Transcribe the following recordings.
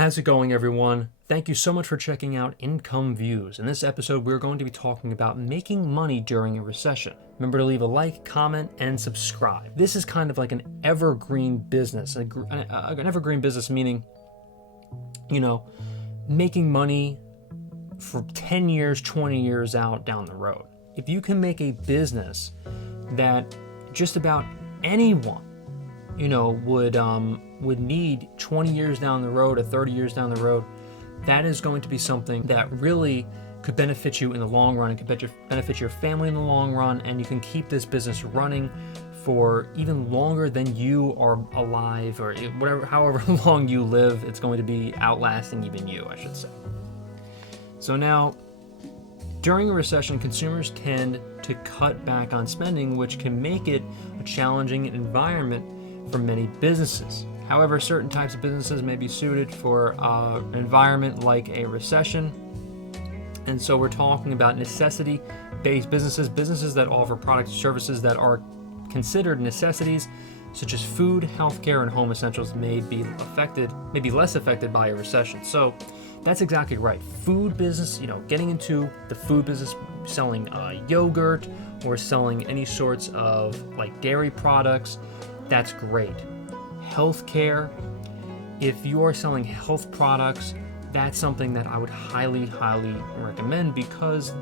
How's it going, everyone? Thank you so much for checking out Income Views. In this episode, we're going to be talking about making money during a recession. Remember to leave a like, comment, and subscribe. This is kind of like an evergreen business. An evergreen business meaning, making money for 10 years, 20 years out down the road. If you can make a business that just about anyone would need 20 years down the road or 30 years down the road, that is going to be something that really could benefit you in the long run. It could benefit your family in the long run, and you can keep this business running for even longer than you are alive, or however long you live. It's going to be outlasting even you, I should say. So now, during a recession, consumers tend to cut back on spending, which can make it a challenging environment for many businesses. However, certain types of businesses may be suited for an environment like a recession. And so we're talking about necessity-based businesses that offer products and services that are considered necessities, such as food, healthcare, and home essentials may be less affected by a recession. So that's exactly right. Food business, getting into the food business, selling yogurt or selling any sorts of like dairy products, that's great. Healthcare, if you are selling health products, that's something that I would highly, highly recommend because,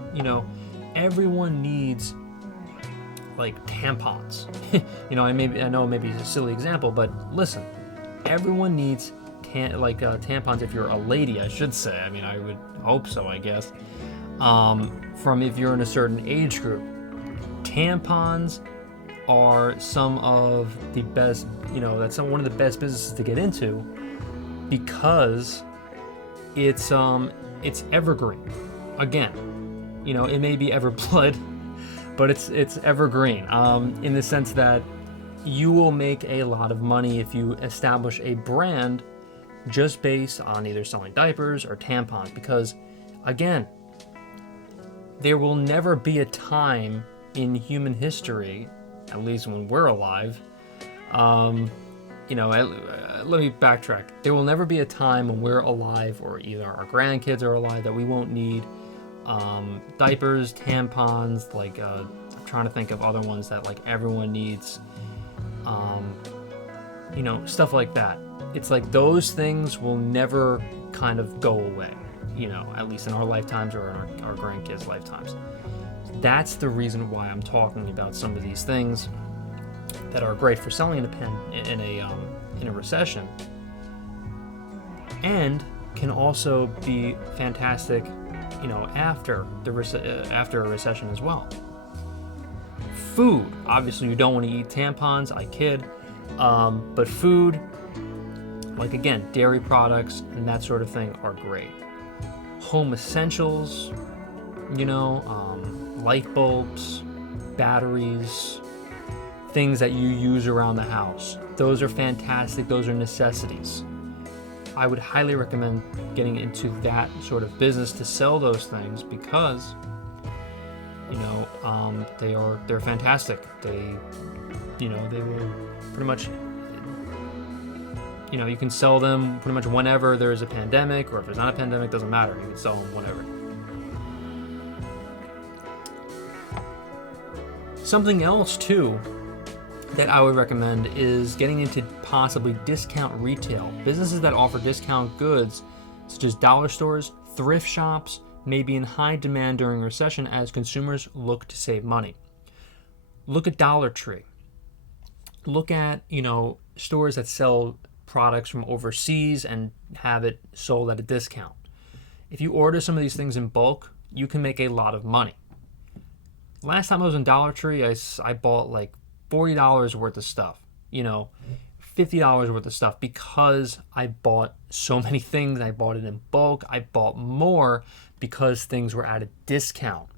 everyone needs like tampons. I know maybe it's a silly example, but listen, everyone needs tampons if you're a lady, I should say. I mean, I would hope so, I guess. From if you're in a certain age group, tampons are some of the best, that's one of the best businesses to get into because it's evergreen. Again, it may be Everblood, but it's evergreen in the sense that you will make a lot of money if you establish a brand just based on either selling diapers or tampons, because again, there will never be a time in human history, at least when we're alive, let me backtrack. There will never be a time when we're alive, or either our grandkids are alive, that we won't need diapers, tampons, I'm trying to think of other ones that like everyone needs, stuff like that. It's like those things will never kind of go away, at least in our lifetimes or in our grandkids' lifetimes. That's the reason why I'm talking about some of these things that are great for selling in a recession, and can also be fantastic, after a recession as well. Food, obviously, you don't want to eat tampons. I kid, but food, like again, dairy products and that sort of thing are great. Home essentials, light bulbs, batteries, things that you use around the house. Those are fantastic. Those are necessities. I would highly recommend getting into that sort of business to sell those things because, they're fantastic. They will pretty much, you can sell them pretty much whenever there's a pandemic, or if there's not a pandemic, doesn't matter. You can sell them whenever. Something else too that I would recommend is getting into possibly discount retail. Businesses that offer discount goods, such as dollar stores, thrift shops, may be in high demand during a recession as consumers look to save money. Look at Dollar Tree. Look at, stores that sell products from overseas and have it sold at a discount. If you order some of these things in bulk, you can make a lot of money. Last time I was in Dollar Tree, I bought like $40 worth of stuff, $50 worth of stuff, because I bought so many things. I bought it in bulk. I bought more because things were at a discount.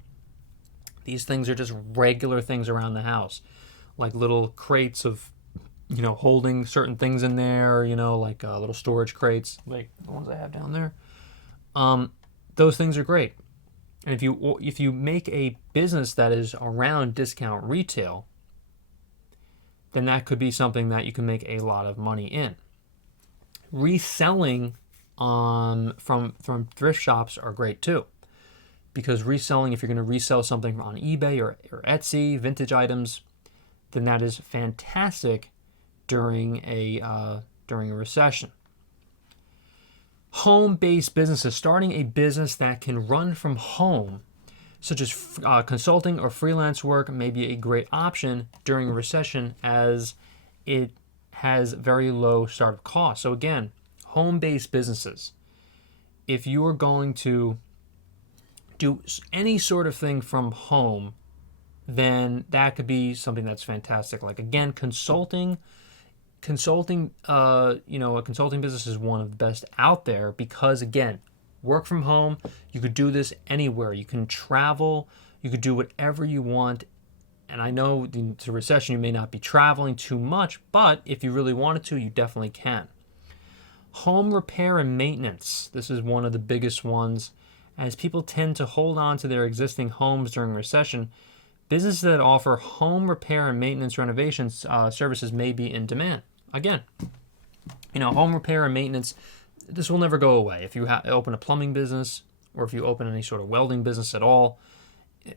These things are just regular things around the house, like little crates of, holding certain things in there, like little storage crates, like the ones I have down there. Those things are great. And if you make a business that is around discount retail, then that could be something that you can make a lot of money in. Reselling from thrift shops are great too, because reselling, if you're going to resell something on eBay or Etsy, vintage items, then that is fantastic during a recession. Home-based businesses, starting a business that can run from home, such as consulting or freelance work, may be a great option during a recession, as it has very low startup costs. So again, home-based businesses, if you are going to do any sort of thing from home, then that could be something that's fantastic. Like, again, consulting, a consulting business is one of the best out there, because again, work from home, you could do this anywhere. You can travel, you could do whatever you want. And I know it's a recession, you may not be traveling too much, but if you really wanted to, you definitely can. Home repair and maintenance. This is one of the biggest ones. As people tend to hold on to their existing homes during recession, businesses that offer home repair and maintenance renovations services may be in demand. Again, home repair and maintenance, this will never go away. If you open a plumbing business, or if you open any sort of welding business at all,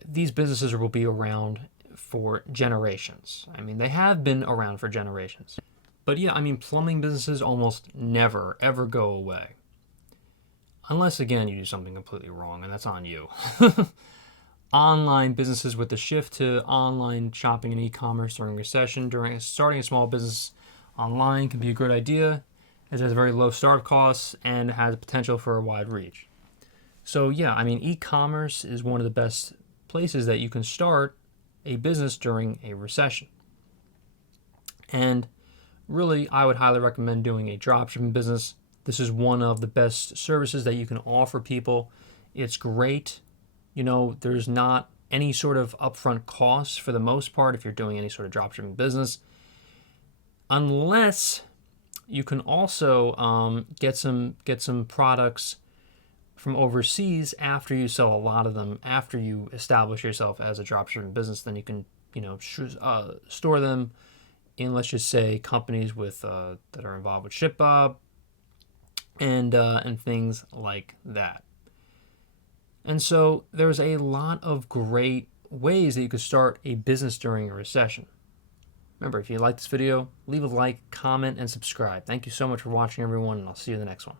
these businesses will be around for generations. I mean, they have been around for generations. But yeah, I mean, plumbing businesses almost never, ever go away. Unless, again, you do something completely wrong, and that's on you. Online businesses, with the shift to online shopping and e-commerce during recession, starting a small business online can be a good idea, as it has very low startup costs and has potential for a wide reach. So yeah, I mean, e-commerce is one of the best places that you can start a business during a recession. And really, I would highly recommend doing a dropshipping business. This is one of the best services that you can offer people. It's great. There's not any sort of upfront costs for the most part if you're doing any sort of dropshipping business, unless you can also get some products from overseas after you sell a lot of them. After you establish yourself as a dropshipping business, then you can store them in, let's just say, companies with that are involved with ShipUp and things like that. And so there's a lot of great ways that you could start a business during a recession. Remember, if you like this video, leave a like, comment, and subscribe. Thank you so much for watching, everyone, and I'll see you in the next one.